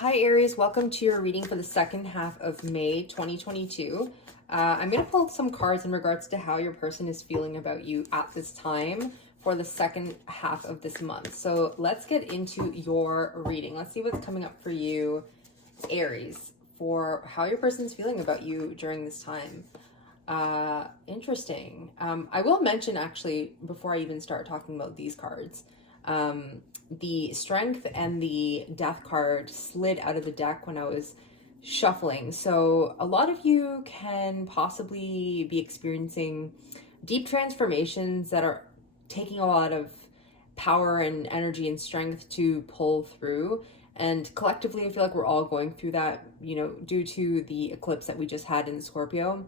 Hi Aries, welcome to your reading for the second half of May 2022. I'm going to pull some cards in regards to how your person is feeling about you at this time for the second half of this month. So let's get into your reading. Let's see what's coming up for you, Aries, for how your person is feeling about you during this time. Interesting. I will mention actually, before I even start talking about these cards, the Strength and the Death card slid out of the deck when I was shuffling. So a lot of you can possibly be experiencing deep transformations that are taking a lot of power and energy and strength to pull through. And collectively, I feel like we're all going through that, due to the eclipse that we just had in Scorpio,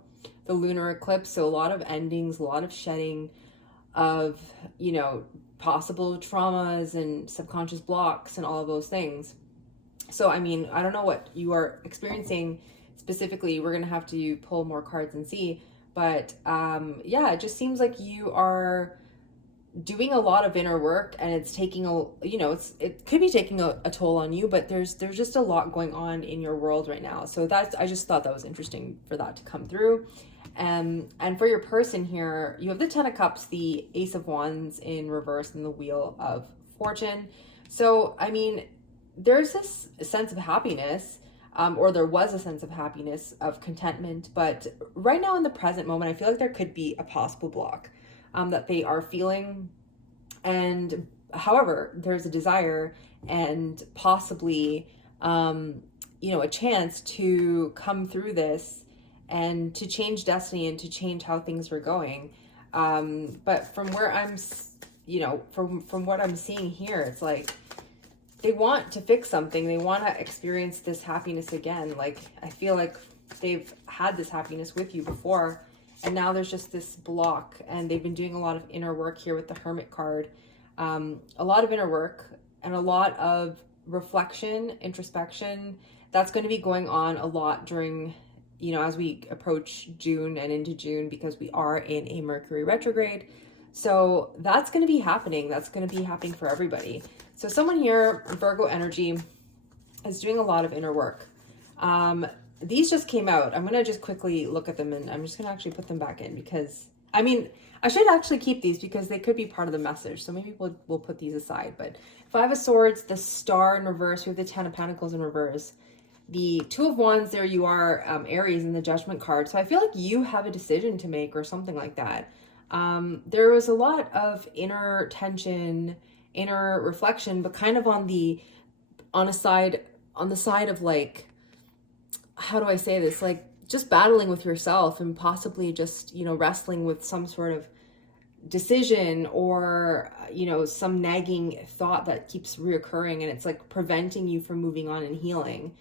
the lunar eclipse. So a lot of endings, a lot of shedding of, possible traumas and subconscious blocks and all of those things. So, I mean, I don't know what you are experiencing specifically. We're going to have to pull more cards and see. But yeah, it just seems like you are doing a lot of inner work, and it's taking it could be taking a toll on you, but there's just a lot going on in your world right now. So I just thought that was interesting for that to come through. And for your person here, you have the Ten of Cups, the Ace of Wands in reverse, and the Wheel of Fortune. So, I mean, there's this sense of happiness, or there was a sense of happiness, of contentment. But right now in the present moment, I feel like there could be a possible block that they are feeling. And however, there's a desire and possibly, a chance to come through this and to change destiny and to change how things are going. But from where I'm, from what I'm seeing here, it's like they want to fix something. They want to experience this happiness again. Like, I feel like they've had this happiness with you before, and now there's just this block, and they've been doing a lot of inner work here with the Hermit card. A lot of inner work and a lot of reflection, introspection. That's going to be going on a lot during, as we approach June and into June, because we are in a Mercury retrograde. So that's going to be happening. That's going to be happening for everybody. So someone here, Virgo energy, is doing a lot of inner work. These just came out. I'm going to just quickly look at them, and I'm just going to actually put them back in because, I mean, I should actually keep these because they could be part of the message. So maybe we'll put these aside. But Five of Swords, the Star in reverse, we have the Ten of Pentacles in reverse. The Two of Wands, there you are, Aries, in the Judgment card. So I feel like you have a decision to make or something like that. There was a lot of inner tension, inner reflection, but kind of on the side of, like, how do I say this? Like, just battling with yourself and possibly just, wrestling with some sort of decision or, some nagging thought that keeps reoccurring, and it's like preventing you from moving on and healing.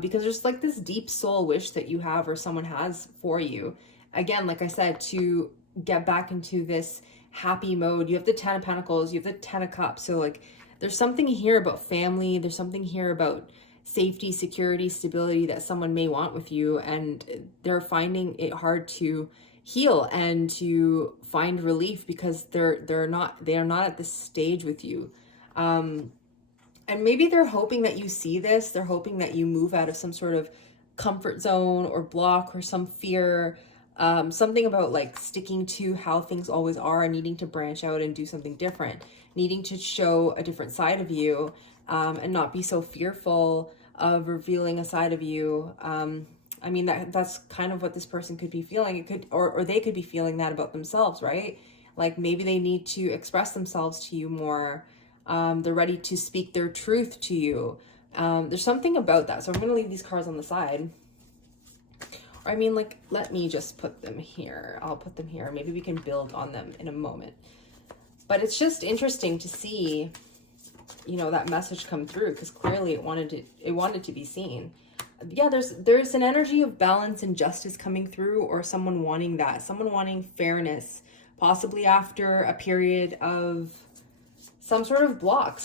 Because there's like this deep soul wish that you have or someone has for you. Again, like I said, to get back into this happy mode. You have the Ten of Pentacles, you have the Ten of Cups. So like there's something here about family. There's something here about safety, security, stability that someone may want with you. And they're finding it hard to heal and to find relief because they are not at this stage with you. And maybe they're hoping that you see this. They're hoping that you move out of some sort of comfort zone or block or some fear. Something about like sticking to how things always are and needing to branch out and do something different. Needing to show a different side of you, and not be so fearful of revealing a side of you. I mean, that's kind of what this person could be feeling. It could, or they could be feeling that about themselves, right? Like maybe they need to express themselves to you more. They're ready to speak their truth to you. There's something about that. So I'm going to leave these cards on the side. Or I mean, like, let me just put them here. I'll put them here. Maybe we can build on them in a moment. But it's just interesting to see, that message come through, because clearly it wanted to be seen. Yeah, there's an energy of balance and justice coming through, or someone wanting that. Someone wanting fairness, possibly after a period of some sort of block,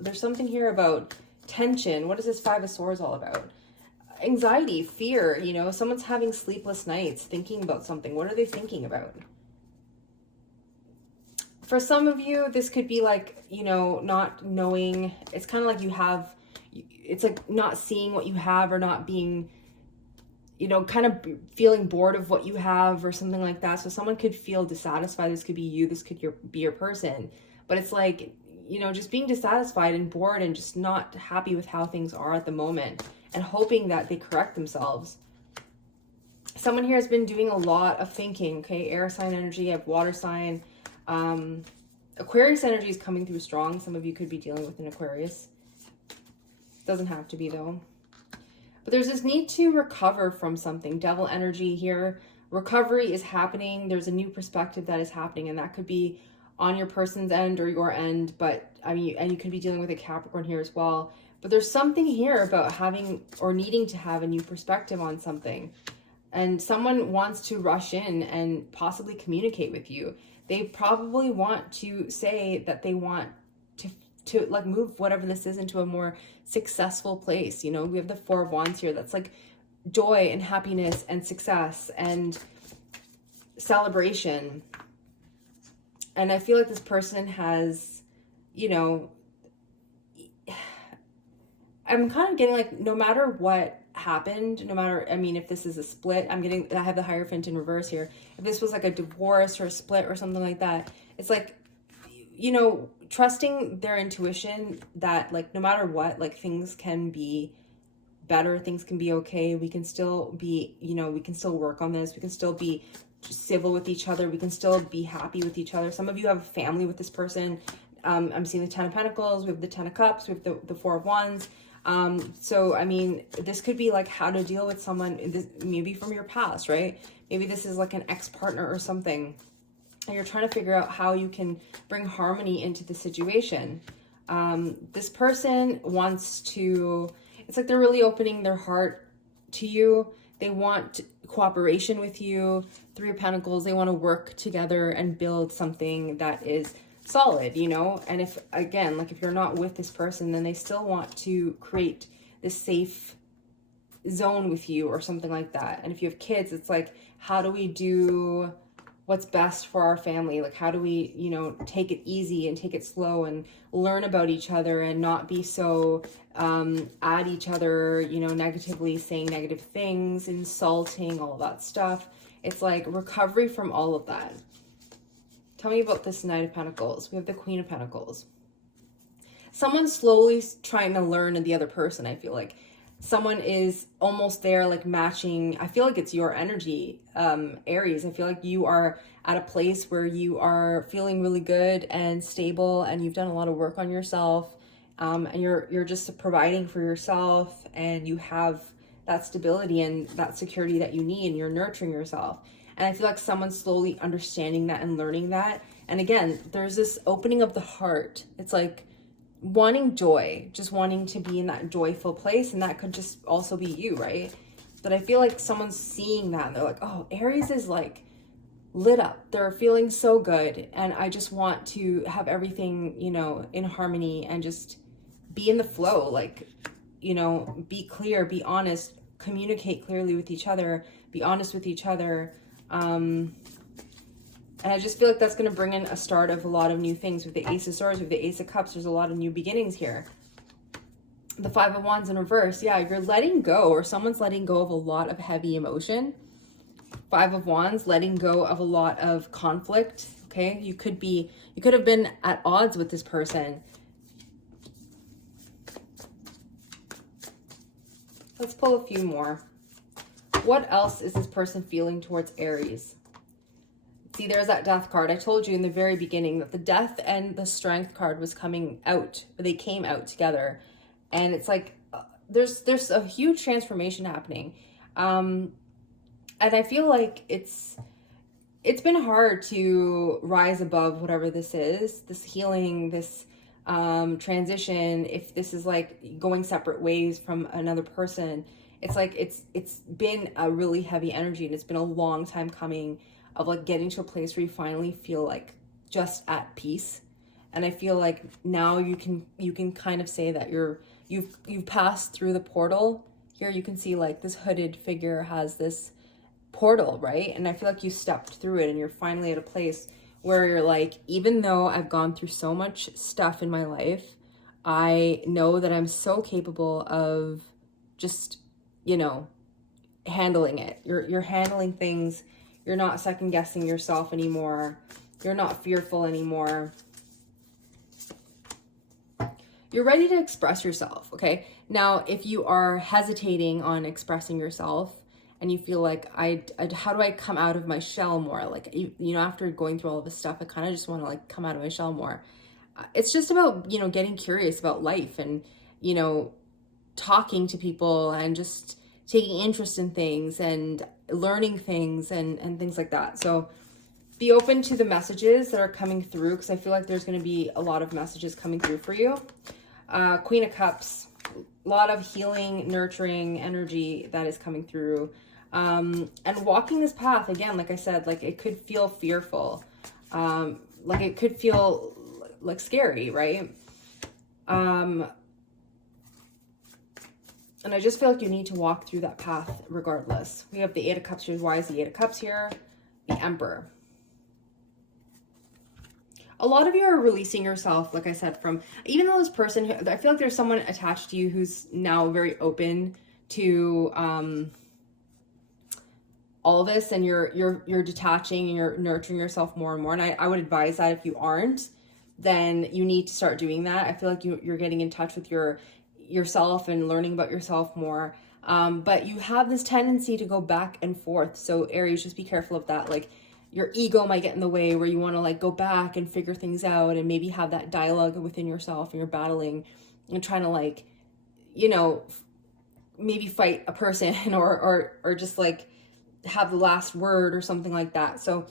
there's something here about tension. What is this Five of Swords all about? Anxiety, fear, someone's having sleepless nights, thinking about something. What are they thinking about? For some of you, this could be like, not knowing. It's kind of like it's like not seeing what you have, or not being, you know, kind of feeling bored of what you have or something like that. So someone could feel dissatisfied. This could be you, this could be your person. But it's like, you know, just being dissatisfied and bored and just not happy with how things are at the moment, and hoping that they correct themselves. Someone here has been doing a lot of thinking, okay? Air sign energy, I have water sign. Aquarius energy is coming through strong. Some of you could be dealing with an Aquarius. Doesn't have to be though. But there's this need to recover from something. Devil energy here. Recovery is happening. There's a new perspective that is happening, and that could be on your person's end or your end. But I mean, and you could be dealing with a Capricorn here as well. But there's something here about having or needing to have a new perspective on something. And someone wants to rush in and possibly communicate with you. They probably want to say that they want to like move whatever this is into a more successful place. You know, we have the Four of Wands here. That's like joy and happiness and success and celebration. And I feel like this person has, you know, I'm kind of getting like, no matter what happened, no matter, I mean, if this is a split, I have the Hierophant in reverse here. If this was like a divorce or a split or something like that, it's like, you know, trusting their intuition that like, no matter what, like things can be better, things can be okay. We can still be, you know, we can still work on this. We can still be civil with each other. We can still be happy with each other. Some of you have a family with this person. I'm seeing the Ten of Pentacles. We have the Ten of Cups. We have the Four of Wands. So, I mean, this could be like how to deal with someone, maybe from your past, right? Maybe this is like an ex-partner or something, and you're trying to figure out how you can bring harmony into the situation. This person wants to, it's like they're really opening their heart to you. They want cooperation with you. Three of Pentacles, they want to work together and build something that is solid, you know. And if, again, like if you're not with this person, then they still want to create this safe zone with you or something like that. And if you have kids, it's like, how do we do what's best for our family? Like, how do we, you know, take it easy and take it slow and learn about each other and not be so at each other, you know, negatively, saying negative things, insulting, all that stuff. It's like recovery from all of that. Tell me about this Knight of Pentacles. We have the Queen of Pentacles. Someone's slowly trying to learn the other person, I feel like. Someone is almost there, like matching. I feel like it's your energy, Aries. I feel like you are at a place where you are feeling really good and stable, and you've done a lot of work on yourself, and you're just providing for yourself, and you have that stability and that security that you need, and you're nurturing yourself. And I feel like someone's slowly understanding that and learning that. And again, there's this opening of the heart. It's like wanting joy, just wanting to be in that joyful place. And that could just also be you, right? But I feel like someone's seeing that and they're like, oh, Aries is like lit up. They're feeling so good. And I just want to have everything, you know, in harmony and just be in the flow. Like, you know, be clear, be honest, communicate clearly with each other, be honest with each other. And I just feel like that's going to bring in a start of a lot of new things. With the Ace of Swords, with the Ace of Cups, there's a lot of new beginnings here. The Five of Wands in reverse. Yeah, you're letting go, or someone's letting go of a lot of heavy emotion. Five of Wands, letting go of a lot of conflict. Okay, you could have been at odds with this person. Let's pull a few more. What else is this person feeling towards Aries? See, there's that Death card. I told you in the very beginning that the Death and the Strength card was coming out. They came out together. And it's like, there's a huge transformation happening. And I feel like it's been hard to rise above whatever this is, this healing, this transition. If this is like going separate ways from another person, it's like it's been a really heavy energy, and it's been a long time coming of like getting to a place where you finally feel like just at peace. And I feel like now you can kind of say that you've passed through the portal. Here you can see like this hooded figure has this portal, right? And I feel like you stepped through it, and you're finally at a place where you're like, even though I've gone through so much stuff in my life, I know that I'm so capable of just, you know, handling it. You're handling things. You're not second guessing yourself anymore. You're not fearful anymore. You're ready to express yourself, okay? Now, if you are hesitating on expressing yourself and you feel like, how do I come out of my shell more? Like, you know, after going through all of this stuff, I kind of just want to like come out of my shell more. It's just about, you know, getting curious about life and, you know, talking to people and just taking interest in things and learning things and things like that. So be open to the messages that are coming through, because I feel like there's going to be a lot of messages coming through for you. Queen of Cups, a lot of healing, nurturing energy that is coming through. And walking this path, again, like I said, like it could feel fearful. Like it could feel like scary, right? And I just feel like you need to walk through that path regardless. We have the Eight of Cups here. Why is the Eight of Cups here? The Emperor. A lot of you are releasing yourself, like I said, from, even though this person, I feel like there's someone attached to you who's now very open to all this, and you're detaching and you're nurturing yourself more and more. And I would advise that if you aren't, then you need to start doing that. I feel like you're getting in touch with yourself and learning about yourself more. But you have this tendency to go back and forth. So Aries, just be careful of that. Like your ego might get in the way where you want to like go back and figure things out and maybe have that dialogue within yourself, and you're battling and trying to like, you know, maybe fight a person or just like have the last word or something like that. So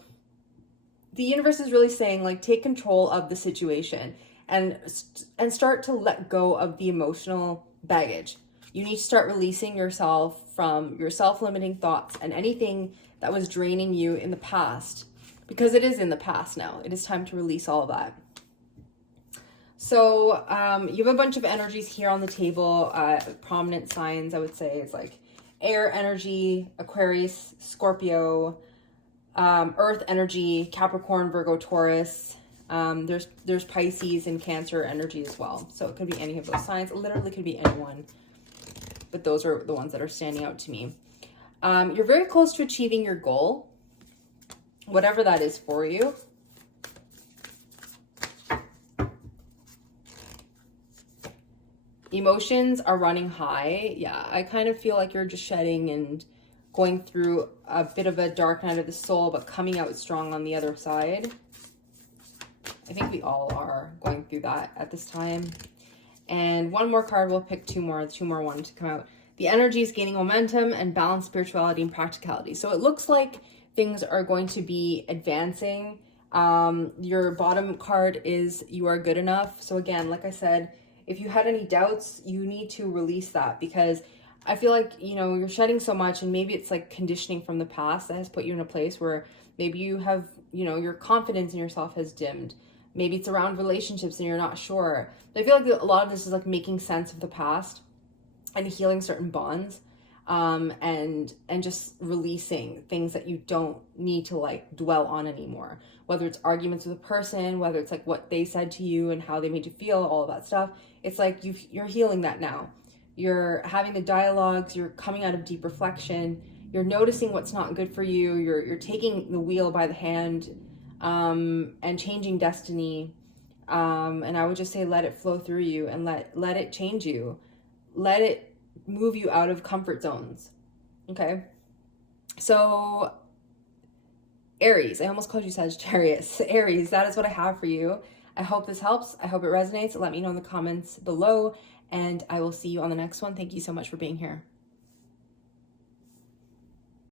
the universe is really saying like take control of the situation and start to let go of the emotional baggage. You need to start releasing yourself from your self-limiting thoughts and anything that was draining you in the past, because it is in the past now. It is time to release all of that. So you have a bunch of energies here on the table. Prominent signs, I would say, is like air energy, Aquarius, Scorpio, earth energy, Capricorn, Virgo, Taurus. There's Pisces and Cancer energy as well. So it could be any of those signs. It literally could be anyone. But those are the ones that are standing out to me. You're very close to achieving your goal, whatever that is for you. Emotions are running high. Yeah, I kind of feel like you're just shedding and going through a bit of a dark night of the soul, but coming out strong on the other side. I think we all are going through that at this time. And one more card, we'll pick two more ones to come out. The energy is gaining momentum and balance, spirituality, and practicality. So it looks like things are going to be advancing. Your bottom card is you are good enough. So again, like I said, if you had any doubts, you need to release that, because I feel like, you know, you're shedding so much, and maybe it's like conditioning from the past that has put you in a place where maybe you have, you know, your confidence in yourself has dimmed. Maybe it's around relationships and you're not sure. But I feel like a lot of this is like making sense of the past and healing certain bonds, and just releasing things that you don't need to like dwell on anymore. Whether it's arguments with a person, whether it's like what they said to you and how they made you feel, all of that stuff. It's like you're healing that now. You're having the dialogues, you're coming out of deep reflection, you're noticing what's not good for you, you're taking the wheel by the hand, and changing destiny. And I would just say let it flow through you, and let it change you. Let it move you out of comfort zones. Okay? So Aries, I almost called you Sagittarius. Aries, that is what I have for you. I hope this helps. I hope it resonates. Let me know in the comments below, and I will see you on the next one. Thank you so much for being here.